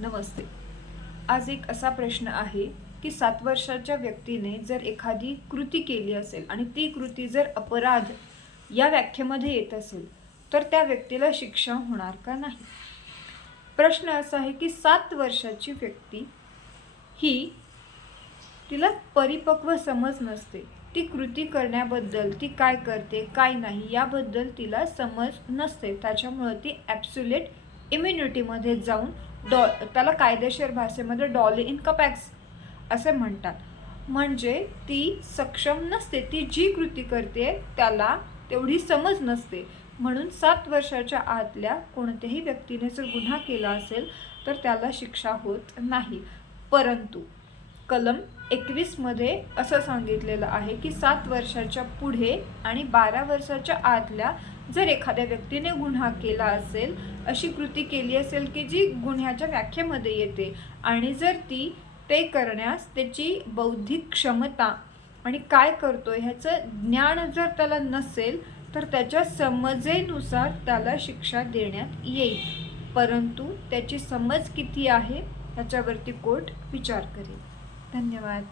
नमस्ते. आज एक असा प्रश्न आहे की 7 वर्षाच्या व्यक्तीने जर एखादी कृती केली असेल आणि ती कृती जर अपराध या व्याख्येमध्ये येत असेल तर त्या व्यक्तीला शिक्षा होणार का नाही? प्रश्न असा आहे की 7 वर्षाची व्यक्ती ही तिला परिपक्व समज नसते. ती कृती करण्याबद्दल, ती काय करते काय नाही याबद्दल तिला समज नसते. त्याच्यामुळे ती ॲब्सोल्यूट इम्युनिटीमध्ये जाऊन त्याला कायदेशीर भाषेमध्ये डॉले इन कपॅक्स असे म्हणतात. म्हणजे ती सक्षम नसते, ती जी कृती करते त्याला तेवढी समज नसते. म्हणून 7 वर्षाच्या आतल्या कोणत्याही व्यक्तीने जर गुन्हा केला असेल तर त्याला शिक्षा होत नाही. परंतु कलम 21 मध्ये असं सांगितलेलं आहे की 7 वर्षाच्या पुढे आणि 12 वर्षाच्या आतल्या जर एखाद्या व्यक्तीने गुन्हा केला असेल, अशी कृती केली असेल की जी गुन्ह्याच्या व्याख्येमध्ये येते आणि जर ती ते करण्यास त्याची बौद्धिक क्षमता आणि काय करतोय ह्याचं ज्ञान जर त्याला नसेल तर त्याच्या समजेनुसार त्याला शिक्षा देण्यात येईल. परंतु त्याची समज किती आहे ह्याच्यावरती कोर्ट विचार करेल. धन्यवाद.